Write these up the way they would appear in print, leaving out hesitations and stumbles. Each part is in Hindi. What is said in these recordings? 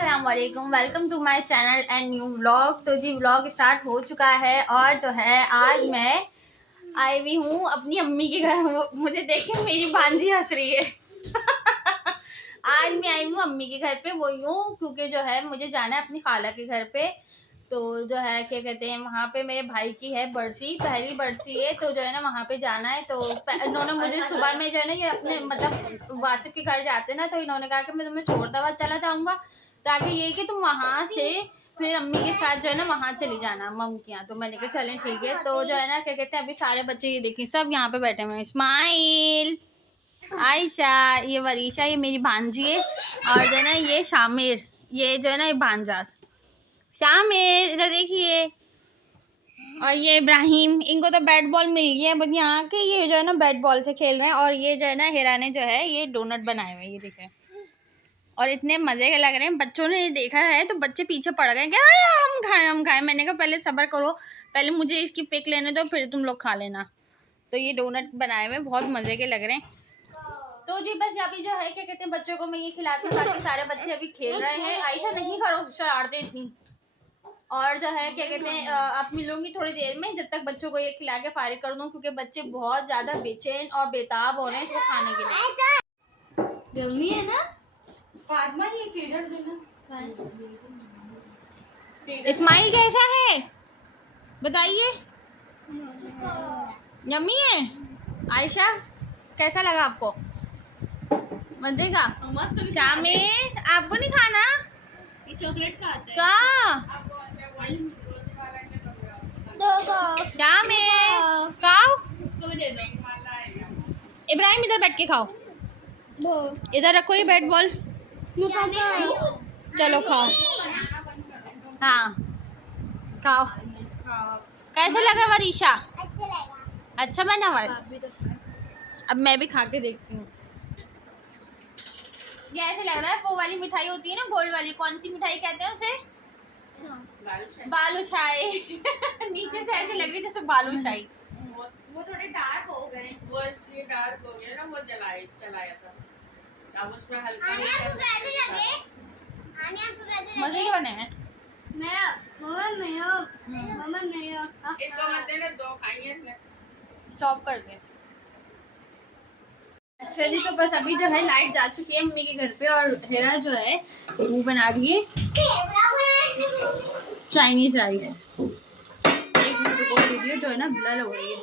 अस्सलामुअलैकुम, welcome to my channel and new vlog. तो जी व्लॉग स्टार्ट हो चुका है और जो है आज मैं आई हुई हूँ अपनी अम्मी के घर। मुझे देख के मेरी भांजी हंस रही है। आज मैं आई हूँ अम्मी के घर पे, वो यूँ क्योंकि जो है मुझे जाना है अपनी खाला के घर पे। तो जो है क्या कहते हैं, वहाँ पे मेरे भाई की है बरसी, पहली बरसी है, तो जो है ना वहाँ पे जाना है। तो इन्होंने मुझे सुबह में जो है ना, ये अपने मतलब वासिफ के घर जाते ना, तो इन्होंने कहा कि मैं तुम्हें छोड़ता हुआ चला जाऊँगा, ताकि ये कि तुम वहाँ से फिर अम्मी के साथ जो है ना वहाँ चली जाना मम के यहाँ। तो मैंने कहा चलें ठीक है। तो जो है ना क्या कहते हैं, अभी सारे बच्चे ये देखिए सब यहाँ पे बैठे हुए हैं। इस्माइल, आयशा, ये वरीशा, ये मेरी भांजी है, और जो है ना ये शामिर, ये जो है ना ये भांजा शामिर, इधर देखिए, और ये इब्राहिम। इनको तो बैट बॉल मिल गया है, बस यहाँ के ये जो है ना बैट बॉल से खेल रहे हैं। और ये जो है ना हिरा ने जो है ये डोनट बनाए हुए हैं, ये देखें, और इतने मजे के लग रहे हैं। बच्चों ने ये देखा है तो बच्चे पीछे पड़ गए, क्या हम खाएं हम खाएं। मैंने कहा पहले सब्र करो, पहले मुझे इसकी पिक लेने दो, फिर तुम लोग खा लेना। तो ये डोनट बनाए हुए बहुत मजे के लग रहे हैं। तो जी बस अभी जो है क्या कहते हैं, बच्चों को मैं ये खिलाती हूँ, बाकी सारे बच्चे अभी खेल रहे हैं। आयशा नहीं करो शरारतें इतनी। और जो है क्या कहते हैं, अब मिलूंगी थोड़ी देर में, जब तक बच्चों को ये खिला के फारिग कर दूँ, क्योंकि बच्चे बहुत ज़्यादा बेचैन और बेताब हो रहे हैं इसको खाने के लिए। जल्दी है ना फातिमा, ये फीडर देना। इस्माइल कैसा है बताइए? यम्मी है। आयशा कैसा लगा आपको? मजे का? शामिर आपको नहीं खाना? ये चॉकलेट का आता है का? शामिर खाओ, उसको भी दे दो। इब्राहिम इधर बैठ के खाओ, इधर रखो ये बैट बॉल, चलो खाओ। हाँ खाओ। कैसा लगा वरीशा? अच्छा बना हुआ। अब मैं भी खा के देखती हूँ। ये ऐसे लग रहा है वो वाली मिठाई होती है ना गोल्ड वाली, कौन सी मिठाई कहते हैं उसे? बालूशाही। नीचे से ऐसे लग रही है जैसे बालूशाही। वो थोड़े डार्क हो गए, वो इसलिए डार्क हो गया ना, वो चलाया था। अब उसमें हल्का मजे के बने हैं। इसको मत देना, दो खाइए, स्टॉप कर दे। अच्छा जी, तो बस अभी जो है लाइट जा चुकी है मम्मी के घर पे, और हेरा जो है वो बना रही है चाइनीज राइस। एक मिनट को वीडियो जो है ना ब्लर हो रही है।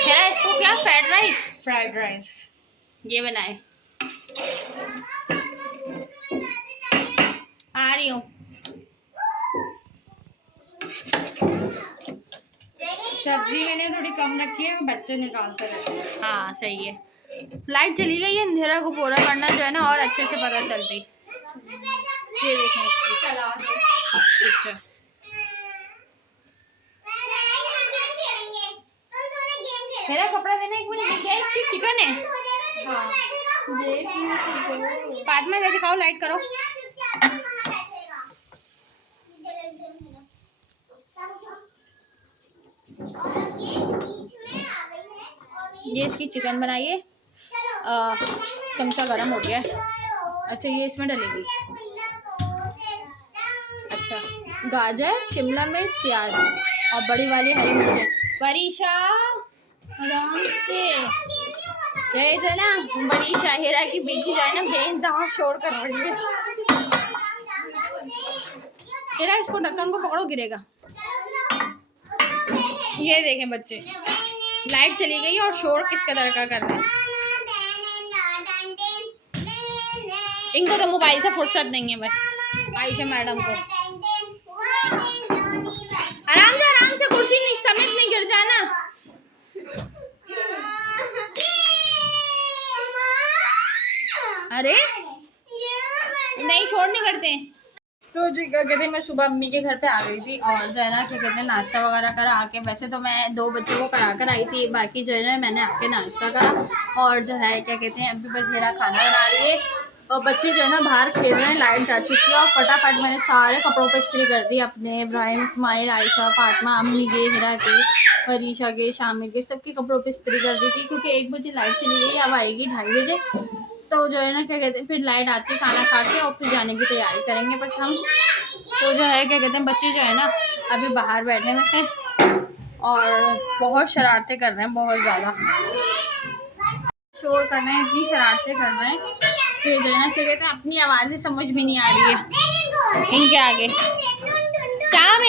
हेरा इसको क्या फ्राइड राइस ये बनाए। आ रही हूँ। सब्जी मैंने थोड़ी कम रखी है, बच्चे निकालते रहते हैं। हाँ सही है। लाइट चली गई है, अंधेरा को पूरा करना जो है ना और अच्छे से पता चलती। ये देखें इसकी पिक्चर। मेरा कपड़ा देना एक मिनट। क्या इसकी चिकन है? हाँ बाद में दिखाओ, लाइट करो। ये इसकी चिकन बनाइए। चमचा गर्म हो गया। अच्छा ये इसमें डलेगी। अच्छा गाजर, शिमला मिर्च, प्याज और बड़ी वाली हरी मिर्चें। वरीशा आराम से रहे थे ना। वरीशा हेरा की बेटी जो है ना बेइंतहा शोर कर रही है। हेरा इसको ढक्कन को पकड़ो, गिरेगा। ये देखें बच्चे, लाइट चली गई और शोर किस कदर का कर रहे हैं। इनको तो मोबाइल से फुर्सत नहीं है बस। आयशा मैडम को आराम से कुर्सी नहीं समेत नहीं गिर जाना। अरे नहीं शोर नहीं करते। तो जी क्या कहते हैं, मैं सुबह अम्मी के घर पे आ गई थी, और जो है ना क्या कहते हैं नाश्ता वगैरह करा आके। वैसे तो मैं दो बच्चों को करा कर आई थी, बाकी जो है ना मैंने आके नाश्ता करा। और जो है क्या कहते हैं अभी बस मेरा खाना बना रही है, और बच्चे जो है ना बाहर खेल रहे हैं। लाइट जा चुकी है और फटाफट मैंने सारे कपड़ों पे इस्त्री कर दी अपने, इब्राहिम, इस्माइल, आयशा, फातिमा, अम्मी के, हिरा के, वरीशा के, शामिर के, सबके कपड़ों पे इस्त्री कर दी थी, क्योंकि 1 बजे लाइट चली गई, अब आएगी 2:30 बजे। तो जो है ना क्या कहते हैं, फिर लाइट आती है खाना खा के और फिर जाने की तैयारी करेंगे बस हम। तो जो है क्या कहते हैं, बच्चे जो है ना अभी बाहर बैठे हुए हैं और बहुत शरारतें कर रहे हैं, बहुत ज़्यादा शोर कर रहे हैं, इतनी शरारतें कर रहे हैं कि जो है ना क्या कहते हैं, अपनी आवाज़ें समझ में नहीं आ रही है इनके आगे। क्या में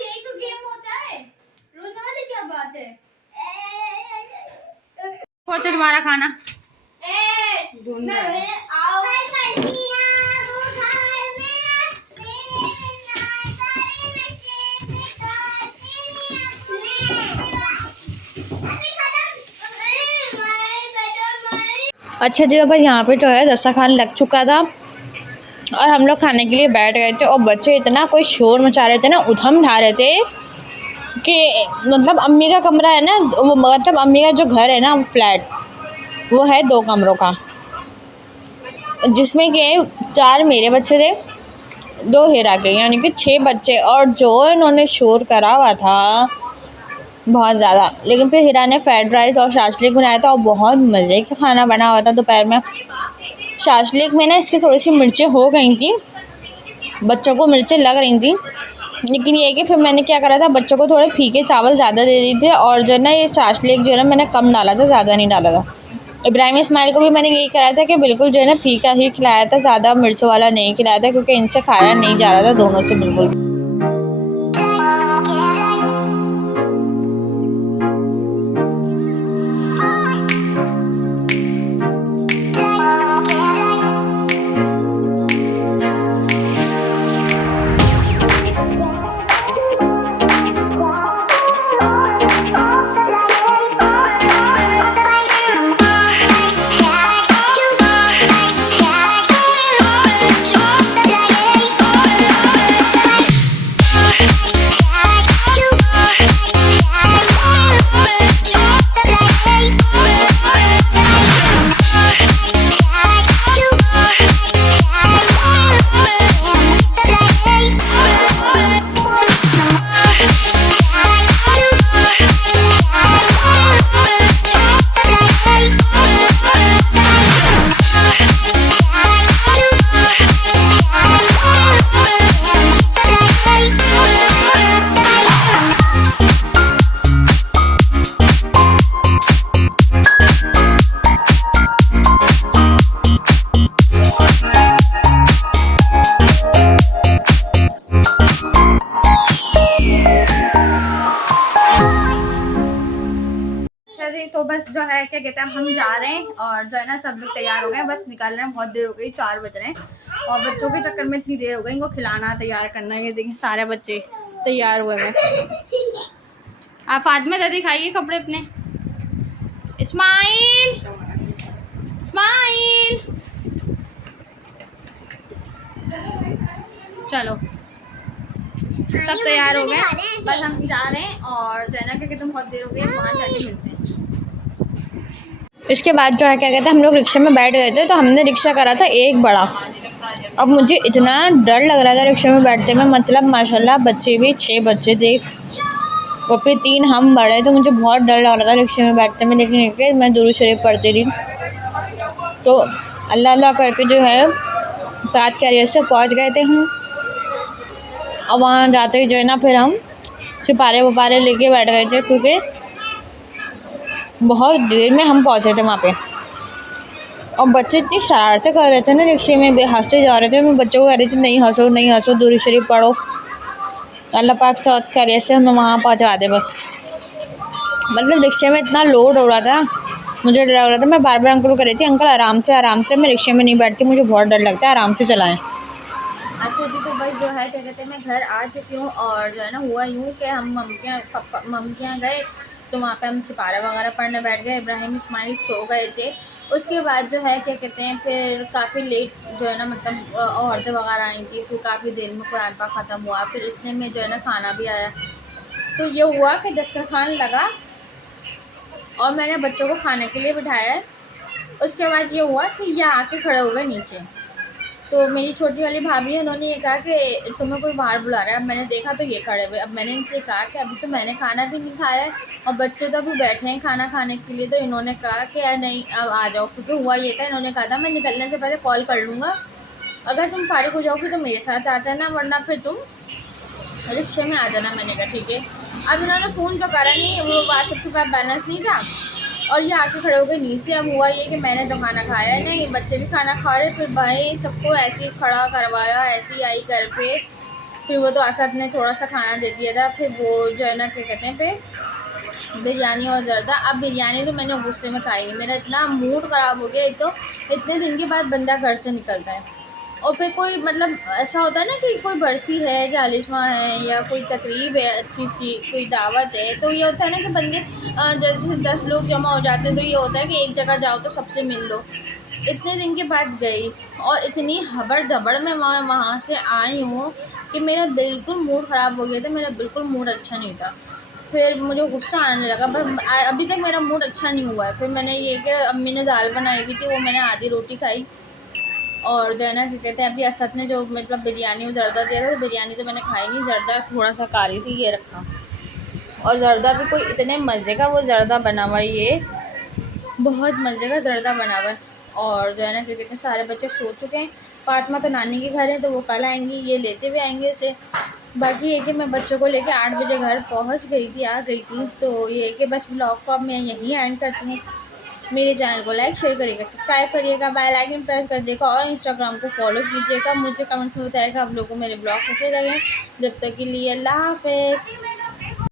यही तो गेम होता है, रोने वाली क्या बात है। पहुंचे तुम्हारा खाना अच्छा जी। अब यहाँ पे जो है दस्तरखान लग चुका था और हम लोग खाने के लिए बैठ गए थे और बच्चे इतना कोई शोर मचा रहे थे ना, उधम ढा रहे थे कि मतलब अम्मी का कमरा है ना, वो मतलब अम्मी का जो घर है ना फ्लैट, वो है 2 कमरों का, जिसमें कि 4 मेरे बच्चे थे, 2 हीरा के, यानी कि 6 बच्चे। और जो इन्होंने शोर करा हुआ था बहुत ज़्यादा। लेकिन फिर हीरा ने फ्राइड राइस और शाशलिक बनाया था और बहुत मज़े का खाना बना हुआ था दोपहर में। शाशलिक में ना इसकी थोड़ी सी मिर्चें हो गई थी, बच्चों को मिर्चें लग रही थी, लेकिन ये कि फिर मैंने क्या करा था, बच्चों को थोड़े फीके चावल ज़्यादा दे दिए थे और जो है ना ये शाशलिक जो है ना मैंने कम डाला था, ज़्यादा नहीं डाला था। इब्राहिम इस्माइल को भी मैंने यही कराया था कि बिल्कुल जो है ना फीका ही खिलाया था, ज़्यादा मिर्च वाला नहीं खिलाया था, क्योंकि इनसे खाया नहीं जा रहा था दोनों से बिल्कुल। तो बस जो है क्या कहते हैं, हम जा रहे हैं और जो है ना सब लोग तैयार हो गए, बस निकल रहे हैं। बहुत देर हो गई, 4 बज रहे हैं और बच्चों के चक्कर में इतनी देर हो गई, इनको खिलाना तैयार करना। ये देखिए सारे बच्चे तैयार हुए हैं। आप फातिमा दादी दिखाइए कपड़े अपने। इस्माइल इस्माइल चलो, सब तैयार हो गए, बस हम जा रहे हैं और जो है ना क्या कहते हैं, बहुत देर हो गई, वहाँ जाके मिलते हैं। इसके बाद जो है क्या कहते हैं, हम लोग रिक्शा में बैठ गए थे, तो हमने रिक्शा करा था एक बड़ा। अब मुझे इतना डर लग रहा था रिक्शा में बैठते में, मतलब माशाल्लाह बच्चे भी 6 बच्चे थे और फिर 3 हम बड़े, तो मुझे बहुत डर लग रहा था रिक्शे में बैठते में। लेकिन मैं दुरूद शरीफ पढ़ती रही, तो अल्लाह अल्लाह करके जो है 7 कैरियर से पहुँच गए थे हम। और वहाँ जाते ही जो है ना फिर हम सिपारे वपारे लेके बैठ गए थे, क्योंकि बहुत देर में हम पहुँचे थे वहाँ पे। और बच्चे इतनी शरारतें कर रहे थे ना रिक्शे में, हंसते जा रहे थे। मैं बच्चों को कह रही थी नहीं हंसो नहीं हंसो, दुरूद शरीफ पढ़ो। अल्लाह पाक साथ कैरियर से हमें वहाँ पहुँचा दे बस। मतलब रिक्शे में इतना लोड हो रहा था, मुझे डर लग रहा था। मैं बार बार अंकल को कह रही थी अंकल आराम से, मैं रिक्शे में नहीं बैठती, मुझे बहुत डर लगता है, आराम से चलाएं। अच्छा जी, तो भाई जो है क्या कहते हैं, मैं घर आ चुकी हूँ और जो है ना हुआ यूँ कि हम मम्मी के यहाँ गए, तो वहाँ पे हम सिपारा वगैरह पढ़ने बैठ गए। इब्राहिम इस्माइल सो गए थे। उसके बाद जो है क्या कहते हैं, फिर काफ़ी लेट जो है ना मतलब औरतें वगैरह आई थी, फिर काफ़ी देर में कुरान पाक ख़त्म हुआ, फिर इतने में जो है ना खाना भी आया। तो ये हुआ कि दस्तरखान लगा और मैंने बच्चों को खाने के लिए बिठाया है। उसके बाद ये हुआ कि ये आके खड़े हो गए नीचे, तो मेरी छोटी वाली भाभी है, उन्होंने ये कहा कि तुम्हें कोई बाहर बुला रहा है। अब मैंने देखा तो ये खड़े हुए। अब मैंने इनसे कहा कि अभी तो मैंने खाना भी नहीं खाया है और बच्चे तो अभी बैठे हैं खाना खाने के लिए। तो इन्होंने कहा कि यार नहीं अब आ जाओ, क्योंकि हुआ ये था, इन्होंने कहा था मैं निकलने से पहले कॉल कर लूँगा, अगर तुम फारिग हो जाओगी तो मेरे साथ आ जाना, वरना फिर तुम रिक्शे में आ जाना। मैंने कहा ठीक है। अब इन्होंने फ़ोन तो करा नहीं, वो व्हाट्सएप के पास बैलेंस नहीं था और ये आके खड़े हो गए नीचे। अब हुआ ये कि मैंने तो खाना खाया है नहीं, बच्चे भी खाना खा रहे। फिर भाई सबको ऐसे ही खड़ा करवाया, ऐसे ही आई घर पे। फिर वो तो असद ने थोड़ा सा खाना दे दिया था। फिर वो जो है ना क्या कहते हैं पे बिरयानी और जर्दा। अब बिरयानी तो मैंने गुस्से में खाई नहीं, मेरा इतना मूड ख़राब हो गया। एक तो इतने दिन के बाद बंदा घर से निकलता है और फिर कोई मतलब ऐसा होता है ना कि कोई बरसी है, चालीसवां है या कोई तकरीब है, अच्छी सी कोई दावत है, तो ये होता है ना कि बंदे जैसे 10 लोग जमा हो जाते हैं तो ये होता है कि एक जगह जाओ तो सबसे मिल लो। इतने दिन के बाद गई और इतनी हबड़ दबड़ में वहाँ से आई हूँ कि मेरा बिल्कुल मूड ख़राब हो गया था, मेरा बिल्कुल मूड अच्छा नहीं था। फिर मुझे गुस्सा आने लगा, पर अभी तक मेरा मूड अच्छा नहीं हुआ है। फिर मैंने ये कि अम्मी ने दाल बनाई हुई थी, वो मैंने आधी रोटी खाई और जो है ना क्या कहते हैं अभी असद ने जो मतलब बिरयानी और जर्दा दिया था, तो बिरयानी तो मैंने खाई नहीं, जर्दा थोड़ा सा काली थी ये रखा। और जर्दा भी कोई इतने मज़े का वो जर्दा बना हुआ है, ये बहुत मज़े का जर्दा बना हुआ है। और जो है ना क्या कहते हैं सारे बच्चे सो चुके हैं। फातिमा तो नानी के घर है तो वो कल आएंगी, ये लेते हुए आएंगे इसे। बाकी ये कि मैं बच्चों को लेके 8 बजे घर पहुंच गई थी, आ गई थी। तो ये कि बस ब्लॉग को अब मैं यहीं एंड करती हूँ। मेरे चैनल को लाइक शेयर करिएगा, सब्सक्राइब करिएगा, बेल आइकन प्रेस कर देगा और इंस्टाग्राम को फॉलो कीजिएगा। मुझे कमेंट में बताइएगा आप लोगों को मेरे ब्लॉग कैसे लगे। जब तक के लिए अल्लाह हाफ़िज़।